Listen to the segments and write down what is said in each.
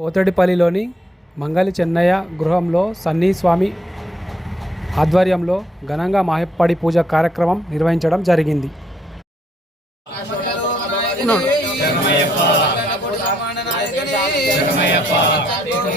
పోతడిపల్లిలోని మంగలి చెన్నయ్య గృహంలో సన్నీ స్వామి ఆధ్వర్యంలో ఘనంగా మాహెప్పడి పూజ కార్యక్రమం నిర్వహించడం జరిగింది.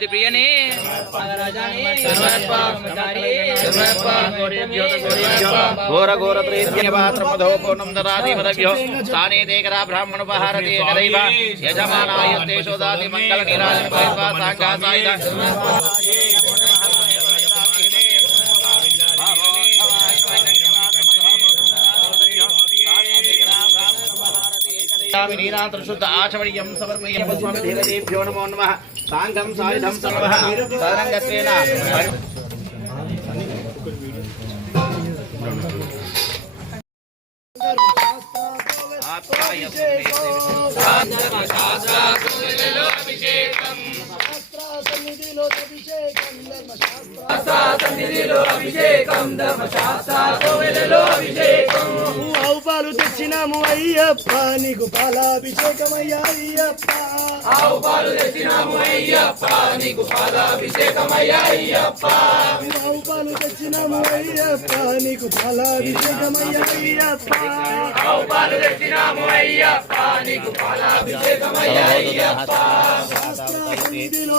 మూర్తి ప్రియని. ఘోర ఘోర త్రేత్యపాత్రమధో పూర్ణం దదాతి మదవ్యో స్థానే దేకరా బ్రాహ్మణోపహారతి ఏకదైవ యజమానాయ తేషోదాతి మంగళ నీరాజన పరిత్వా సాంగా సాయుధ నీరాంతర్శుద్ధ ఆచమణీయం సమర్పయం దేవదేభ్యో నమో నమః సాంగం సాయుధం సర్వః ఆప్యాయ ఆవు పాలు తెచ్చినాము అయ్యప్ప నీకు పాలాభిషేకమయ్యా అయ్యప్ప. ఆవు పాలు తెచ్చినాము అయ్యప్ప నీకు పాలాభిషేకమయ్యా అయ్యప్ప. ఆవు పాలు తెచ్చినాము అయ్యప్ప నీకు పాలాభిషేకమయ్యా అయ్యప్ప. ఆవు పాలు తెచ్చినాము అయ్యప్ప నీకు అయ్యప్ప సన్నిధిలో తెచ్చినాము అయ్యప్ప. పాలాభిషేకం శాస్త్ర సన్నిధిలో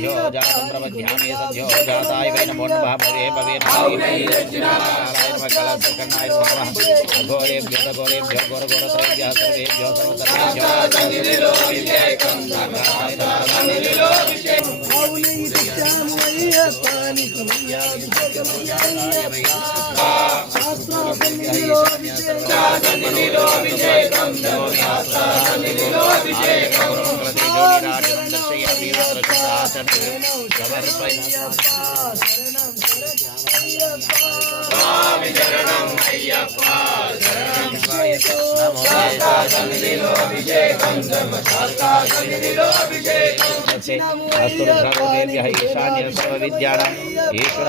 అయ్యప్ప అభిషేకమయ్యా అయ్యప్ప దేవతేభ్యో సద్యో జాతం ప్రవధ్యామి సద్యో జాతాయ వై నమో నమః భవే భవే నారాయణ మంగళ సకర్ణాయ నమః ఈశాన్య సర్వ విద్యానం ఈశ్వర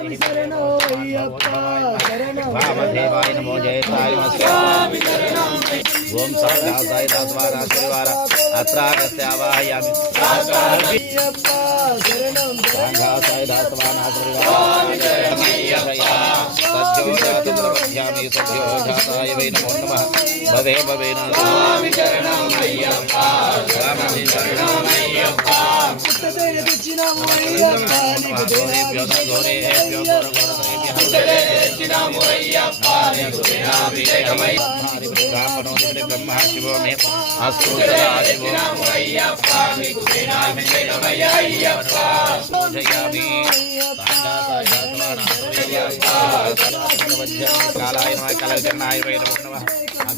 ఆవాహితో శరణో అయ్యప్ప శరణం వామదేవాయ నమో జయతాయ నమః ఓం సాయి దాసవార శనివార. అత్రాగస్య ఆవాహయామి. అయ్యప్ప శరణం సాయి దాసవాన సజ్జోజాతమధ్యామి సజ్జోజాతాయ వై నమో నమ. భవే భవే పుట్టతే తెచ్చినాము అయ్యప్ప నీకు గోరేభ్యో గోరేభ్యో బ్రహ్మ శివో మే అస్తు పూజయామి కాలాయ నమ కలజన్నాయ వై నమో నమ అఘోరేభ్య అఘోరేభ్య ఘోర ఘోరత్రేభ్య సర్వేభ్య పూజయామి సంధ్యోజాతం ప్రపద్యామి ధర్మశాస్త్ర సధ్యోజాతాయ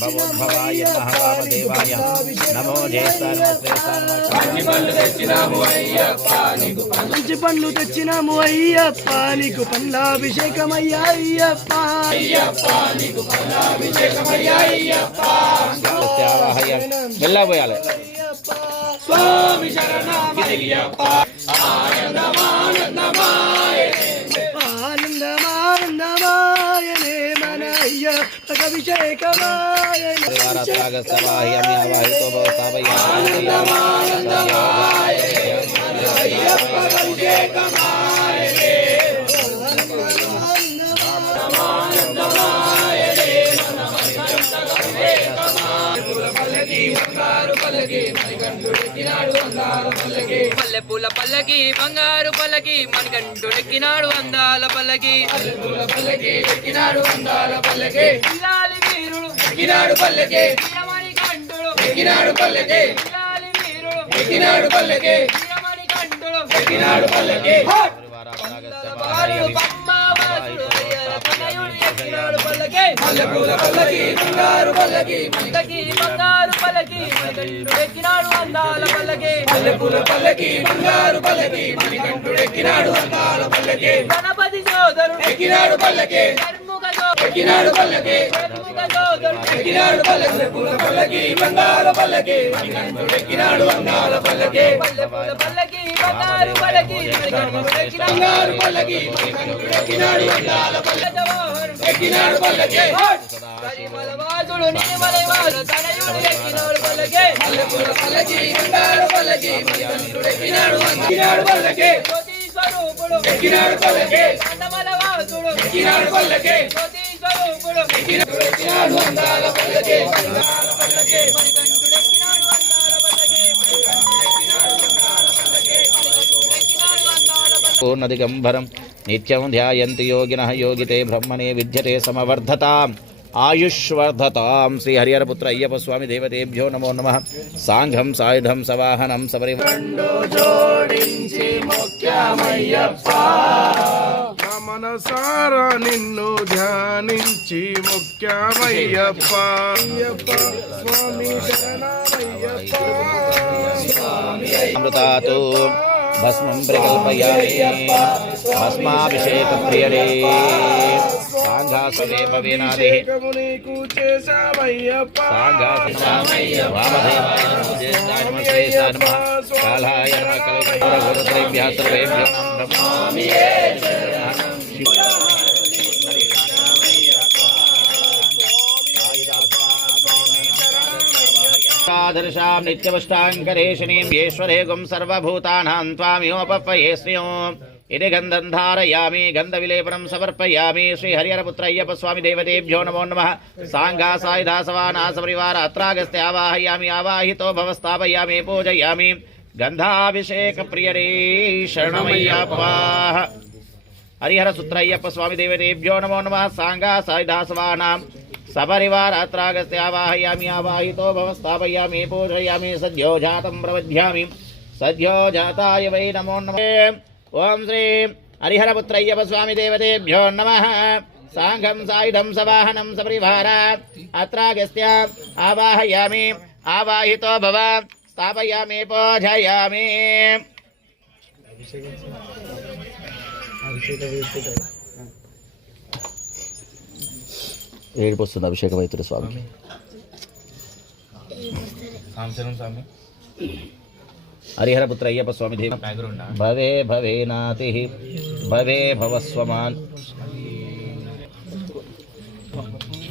భవోద్భవాయ నమః వామదేవాయ నమో మంచి పండ్లు తెచ్చినాము అయ్యప్ప నీకు పండ్లాభిషేకమయ్యా అయ్యప్ప. మెల్ల పోయాలి ఆనందమానందమాయనే అయ్యప్ప అభిషేకమాయనే పరివారత్రాగస్తవాహ్యామి ఆవాహితో పల్లె పూల పల్లకి బంగారు పల్లకి పల్లకి. ఎక్కినాడు అందాల పల్లకి. పిల్లాలి వీరుడు ఎక్కినాడు పల్లకి. కంఠుడు ఎక్కినాడు పల్లకి. పిల్లాలి వీరుడు ఎక్కినాడు పల్లకి. ఎక్కినాడు పల్లకి. పల్లెపూల పల్లకి బంగారు పల్లకి. పల్లకి బంగారు పల్లకి. మణికంఠుడు ఎక్కినాడు అందాల పల్లకి. పల్లెపూల పల్లకి బంగారు పల్లకి. మణికంఠుడు ఎక్కినాడు అందాల పల్లకి. గణపతి సోదరుడు ఎక్కినాడు పల్లకి. ఎక్కినాడు పల్లకి. ఎక్కినాడు పల్లకి పూల పల్లకి బంగారు పల్లకి ఎక్కినాడు అందాల పల్లకి పల్లెపూల పల్లకి బంగారు పల్లకి బంగారు పల్లకి ఎక్కినాడు బంగాల పల్లకి ఎక్కినాడు పల్లకి వాసుడు నిర్మలవాడు తనయుడు ఎక్కినాడు పల్లకి పల్లెపూల పల్లకి బంగారు పల్లకి ఎక్కినాడు ఎక్కినాడు పల్లకి ఎక్కినాడు పల్లకి ఎక్కినాడు పల్లకి ఎక్కినాడు అందాల పల్లకి అందాల పల్లకి ఎక్కినాడు అందాల పల్లకి పూర్ణదిగంబరం నిత్యం ధ్యాయంతి యోగిన యోగితే బ్రహ్మణే విద్యతే సమవర్ధతాం ఆయుష్వర్ధతాం. శ్రీ హరిహరపుత్ర అయ్యప్ప స్వామి దేవతేభ్యో నమో నమ. సాంఘం సాయుధం సవాహనం సపరి జోడించి ముఖ్యమయ్యప్ప మనసారా నిన్ను ధ్యానించి ముఖ్యమయ్యప్ప. అయ్యప్ప స్వామి శరణమయ్యప్ప భస్మం ప్రకల్పయామి భస్మాభిషేక ప్రియరే సాంఘాసుదేవ వీనాది అభిషేకము నీకు చేశామయ్యప్ప సాంఘాసనమామయ్య दर्शां नित्यवष्टाङ्करेशिनीं येश्वरे गुं सर्वभूतानां त्वामिहोपपये श्रियो इति गन्धं धारयामि, गन्धविलेपनं समर्पयामि। श्रीहरिहरपुत्र अय्यपस्वामिदेवतेभ्यो नमो नमः। साङ्गासायुधासवानासपरिवार अत्रागस्ते आवाहयामि, आवाहितो भवस्तापयामि पूजयामि। गन्धाभिषेकप्रियरे शरणमय्यापाः हरिहर सुत्रय्यप स्वामी स्वामिदेवतेभ्यो नमो नमः साङ्गा सायिदासवानां सपरिवारात्रागस्त्य आवाहयामि आवाहितो भव स्थापयामि पूजयामि, सद्यो जातं प्रवध्यामि। सद्यो जाताय वै नमो नमः। ॐ श्री हरिहर पुत्रय्यप स्वामी देवदेभ्यो नमः। साङ्घं, सायुधं, सवाहनं, सपरिवार अत्रागस्त्य आवाहयामि, आवाहितो भव, स्थापयामि, पूजयामि। ఏడుపు వస్తుంది అభిషేకం అవుతుంది స్వామికి హరిహరపుత్ర అయ్యప్ప స్వామి దేవ. భవే భవే నాతి భవే భవస్వమాన్ కనిపించే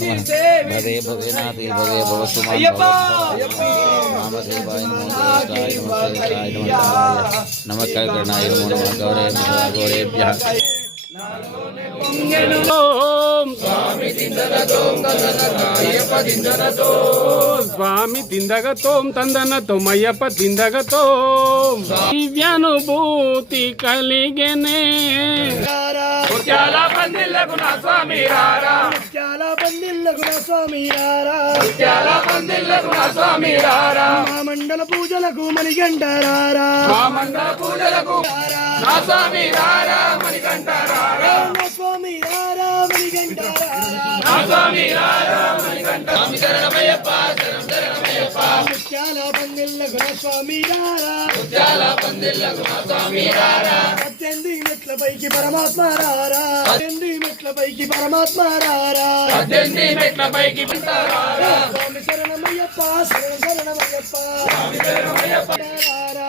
కొలిచి భవే భవే భవే భవస్వమాన్ నామదేవాయ నమో దేవతాయ నమో గౌరేభ్య స్వామి తిందగతోం తందనతోం అయ్యప్ప తిందగతో దివ్యానుభూతి కలిగనే పందిళ్ళకు నా స్వామి రారా. స్వామి స్వామి రారా మా మండల పూజలకు మణిగంట రారా మా మండల పూజలకు నా స్వామి రారా. మణికంఠ రారా నా స్వామి రారా మణిగంట రారా నా స్వామి రారా మణికంఠ స్వామి శరణమయ్యప్ప శరణం శరణమయ్యప్ప. ముత్యాల పందిళ్ళకు నా స్వామి రారా ముత్యాల పందిళ్ళకు నా స్వామి రారా పద్దెనిమిది మెట్ల పైకి పరమాత్మ రారా? పద్దెనిమిది మెట్ల పైకి పరమాత్మ రారా? పద్దెనిమిది మెట్ల పైకి రారా? స్వామి శరణమయ్యప్ప శరణ శరణమయ్యప్ప. రారా రారా.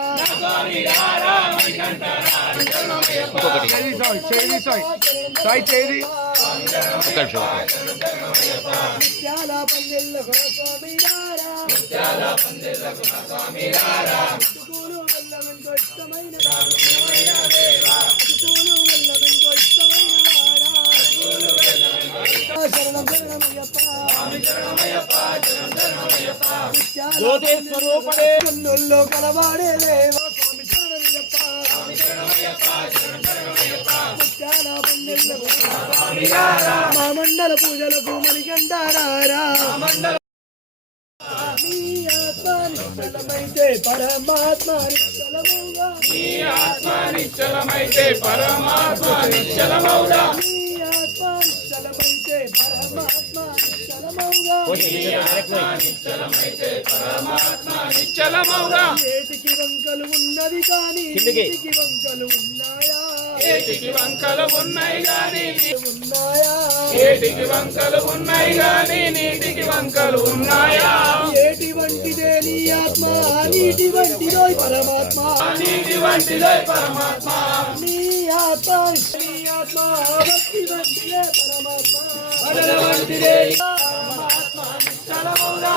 ఇష్టమైన అటుకులు వెళ్ళమెంతో ఇష్టమైన వారా శరణం శరణమయ్యప్ప. జ్యోతి స్వరూపడే కన్నుల్లో కలవాడే దేవా స్వామి శరణమయ్యప్ప ముత్యాల పందిళ్ళకు మా మండల పూజలకు మణికంటారా ఆత్మ నిశ్చలమైతే పరమాత్మ నిశ్చలముగా నీ ఆత్మ నిశ్చలమైతే పరమాత్మ నిశ్చలమౌదా నీ ఆత్మ నిశ్చలమైతే పరమాత్మ నిశ్చలముగా నిశ్చలమౌదా ఏటికి వంకలు ఉన్నది కానీ ఏటికి వంకలు ఉన్నాయా? ఏటికి వంకలు ఉన్నాయి గాని ఉన్నాయా ఏటికి వంకలు ఉన్నాయి గాని నీటికి వంకలు ఉన్నాయా? ఏటి వంటిదే నీ ఆత్మ నీటి వంటిదో పరమాత్మ. నీటి వంటిదే పరమాత్మ. నీ ఆత్మ నీ ఆత్మ భక్తి వంటిదే పరమాత్మ. వంటిదే. పరమాత్మ నిశ్చలముగా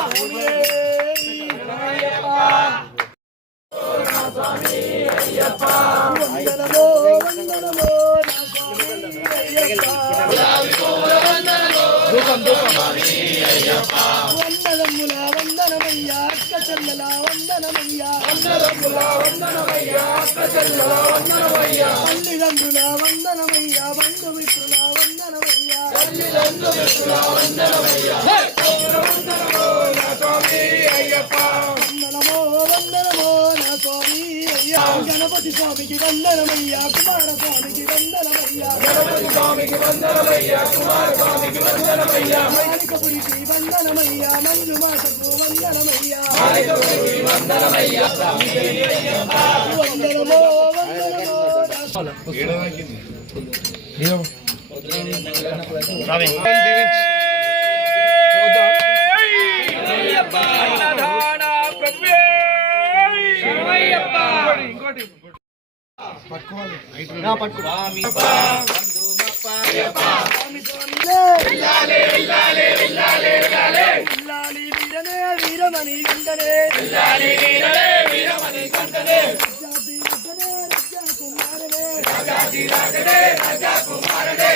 స్వామి అయ్యప్ప వందనముల వందనమయ్యా అక్క చెల్లెల వందనమయ్యా వందనముల వందనమయ్యా అక్క చెల్లెల వందనమయ్యా తల్లిదండ్రుల వందనమయ్యా బంధుమిత్రుల వందనమయ్యా గణపతి స్వామికి వందనమయ్యా కుమార స్వామికి వందనమయ్యా. గణపతి స్వామికి వందనమయ్యా కుమార స్వామికి వందనమయ్యా. మాణికపురికి వందనమయ్యా మంజు మాతకు వందనమయ్యా. మాణికపురికి వందనమయ్యా. వందనమో వందనమో ఇల్లాలి వీరనే వీరమణి కంటనే. వీరమణి కంటనే. రాజా కుమారనే. రాజాది రాజనే రాజా కుమారనే.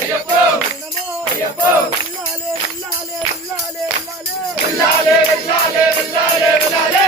అయ్యప్పో. నమో అయ్యప్పో. ఇల్లాలి ఇల్లాలి ఇల్లాలి ఇల్లాలి ఇల్లాలి ఇల్లాలి ఇల్లాలి ఇల్లాలి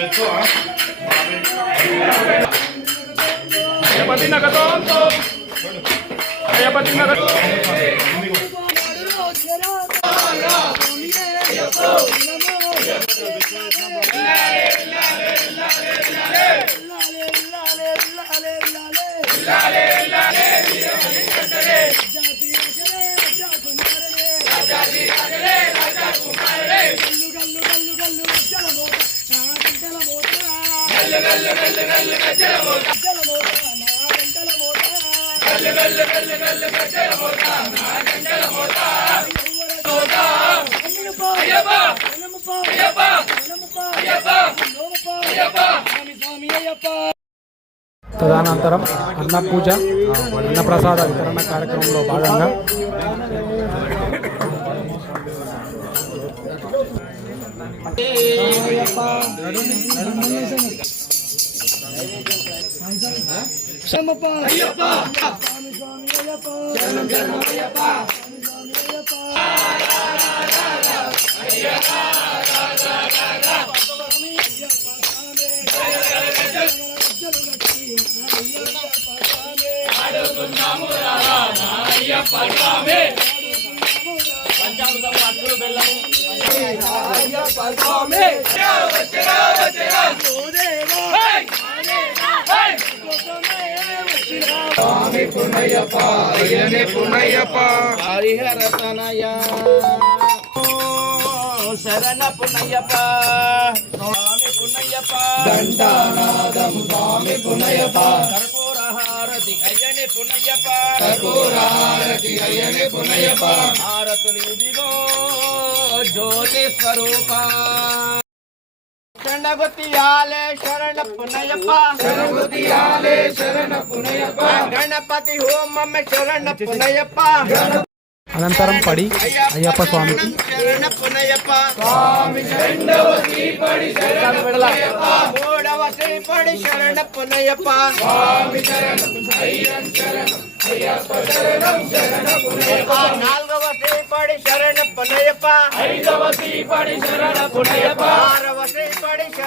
pessoa. Aí a patina catonto. Aí a patina catonto. రాజా కుమారే గల్లు గల్లు గల్లు గల్లు జలమోత తదనంతరం అన్న పూజ అన్నప్రసాద వితరణ కార్యక్రమంలో భాగంగా ஐயப்பா ஐயப்பா சாமி சாமி ஐயப்பா ஜெனம் ஜெனம் ஐயப்பா சாமி சாமி ஐயப்பா ஐயப்பா ஐயப்பா சாமி பஞ்சாபுரம் அட்டு வெள்ளம் ஐயப்பா சாமி வச்சரா வச்சரா ஓ தேவா ஹே ஹே சுவாமி புனையப்பா ஐயனே புனையப்பா ஹரிஹர தனயா శరణ పునయ్యప్ప. స్వామి పునయ్యప్ప. దండానాదం స్వామి పునయ్యప్ప. కర్పూరహారతి అయ్యని పునయ్యప్ప. కర్పూరహారతి అయ్యని పునయ్యప్ప. హారతులు ఇదిగో జ్యోతి స్వరూపా. ಗಣಪತಿಯಾಲೆ ಶರಣ ಪುನಯಪ್ಪ ಗಣಪತಿಯಾಲೆ ಶರಣ ಪುನಯಪ್ಪ ಗಣಪತಿ ಓಮಮ್ಮೆ ಶರಣ ಪುನಯಪ್ಪ అనంతరం పడి అయ్యప్ప స్వామికి నాలుగవ శ్రీపడి శరణ పునయప్ప ఐదవ శ్రీపడి శరణ పునయప్ప ఆరవ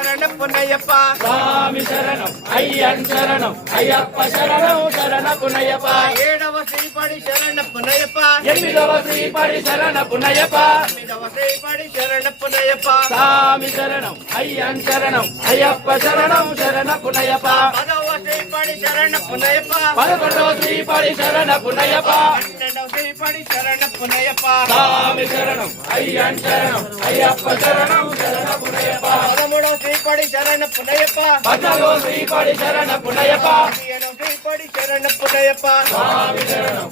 శరణం పునయ్యప్ప. స్వామి శరణం అయ్యన్ శరణం అయ్యప్ప శరణం శరణ పునయ్యప్ప. ఏడవ శ్రీ శ్రీపడి శరణ పునయప్ప ఐదవ శ్రీపడి శరణ పునయప్ప ఆరవ శ్రీపడి శరణ పునయప్ప స్వామి శరణం అయ్యం శరణం అయ్యప్ప శరణం శరణ పునయప్ప ఏడవ శ్రీపడి శరణ పునయప్ప ఎనిమిదవ శ్రీపడి శరణ పునయప్ప తొమ్మిదవ శ్రీపడి శరణ పునయప్ప స్వామి శరణం అయ్యం శరణం అయ్యప్ప శరణం శరణ పునయప్ప పదవ శ్రీపడి శరణ పునయప్ప పదకొండవ శ్రీపడి శరణ పునయప్ప పన్నెండవ శ్రీపడి శరణ పునయప్ప స్వామి శరణం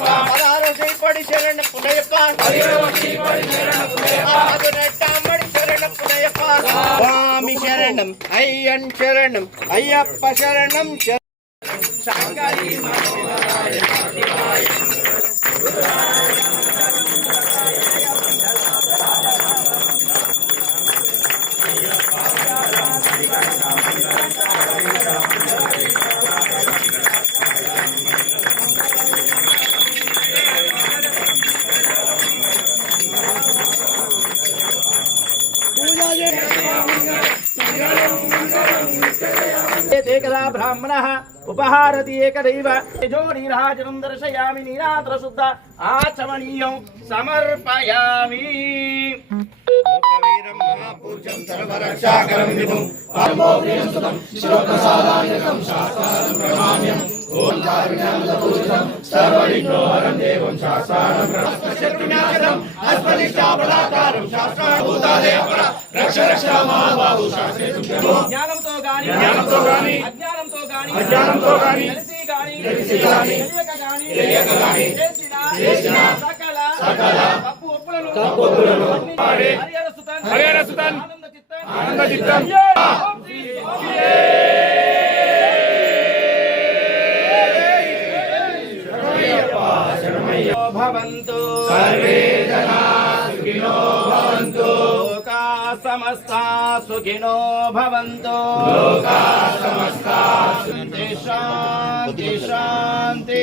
பதினாறு செய்படி சரண புனையப்பான் பதினெட்டாம் அடி சரண புனையப்பான் சுவாமி சரணம் ஐயன் சரணம் ஐயப்ப சரணம் சங்கரி மனோகராய శరణ పునయప్ప స్వామి శరణం అయ్యం శరణం అయ్యప్ప శరణం శరణ పునయప్ప పదహారవ శ్రీపడి శరణ పునయప్ప పదిహేడవ శ్రీపడి శరణ పునయప్ప పదినెట్టమ్మడి శరణ పునయప్ప స్వామి శరణం జ్ఞానంతో గాని జ్ఞానంతో గాని అజ్ఞానంతో గాని అజ్ఞానంతో గాని తెలిసి గాని తెలియక గాని తెలియక గాని చేసిన చేసిన సకల సకల తప్పు ఒప్పులను తప్పు ఒప్పులను హరిహర సుతన్ హరిహర సుతన్ ఆనంద ఆనంద చిత్తం భవంతు సర్వే జనా సుఖినో భవంతు లోకా సమస్తా సుఖినో భవంతు లోకా సమస్తా శాంతి శాంతి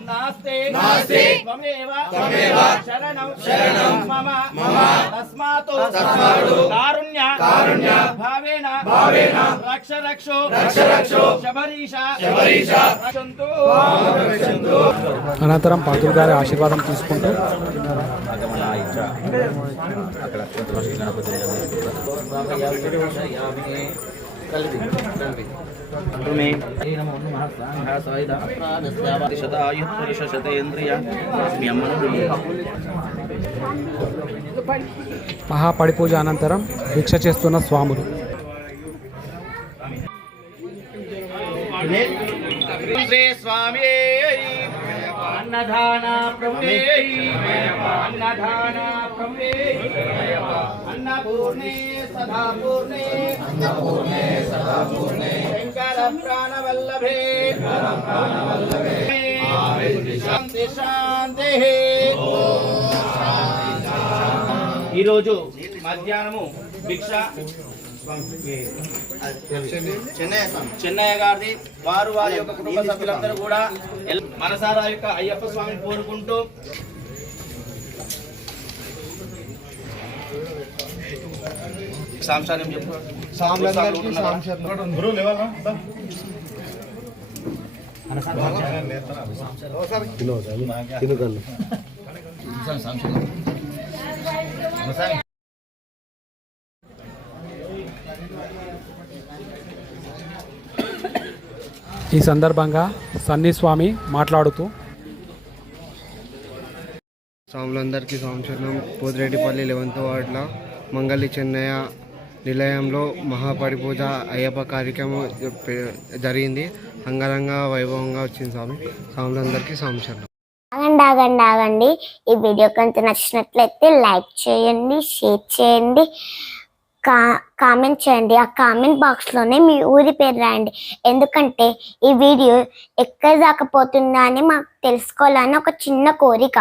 నాస్తే నాస్తే త్వమేవ త్వమేవ శరణం. శరణం. మమ. మమ. తస్మాతు. తస్మాతు. కారుణ్య. కారుణ్య. భావేన. భావేన. రక్ష రక్షో రక్ష రక్షో శబరీష. శబరీష. రక్షంతు. అనంతరం పంతులు గారి ఆశీర్వాదం తీసుకుంటూ మీ అమ్మను మహాపడి పూజ అనంతరం దీక్ష చేస్తున్న స్వాములు. స్వామి అన్నదాన ప్రభువే అన్నదాన శాంతి శాంతి. ఈరోజు మధ్యాహ్నము భిక్ష. చెన్నయ్య గారిది వారు వారి యొక్క కుటుంబ సభ్యులందరూ కూడా మనసారా యొక్క అయ్యప్ప స్వామిని కోరుకుంటూ సాంసారం చెప్పు ఈ సందర్భంగా సన్నీ స్వామి మాట్లాడుతూ స్వాములందరికీ సంవత్సరం పోతిరెడ్డిపల్లి లెవెంత్ వార్డులో మంగళి చెన్నయ్య నిలయంలో మహాపరిపూజ అయ్యప్ప కార్యక్రమం జరిగింది. అంగరంగ వైభవంగా వచ్చింది స్వామి. స్వాములందరికీ స్వామి ఆగండి ఆగండి ఆగండి. ఈ వీడియో కనుక నచ్చినట్లయితే లైక్ చేయండి షేర్ చేయండి కా కామెంట్ చేయండి. ఆ కామెంట్ బాక్స్లోనే మీ ఊరి పేరు రాయండి. ఎందుకంటే ఈ వీడియో ఎక్కడ దాకపోతుందా అని మాకు తెలుసుకోవాలని ఒక చిన్న కోరిక.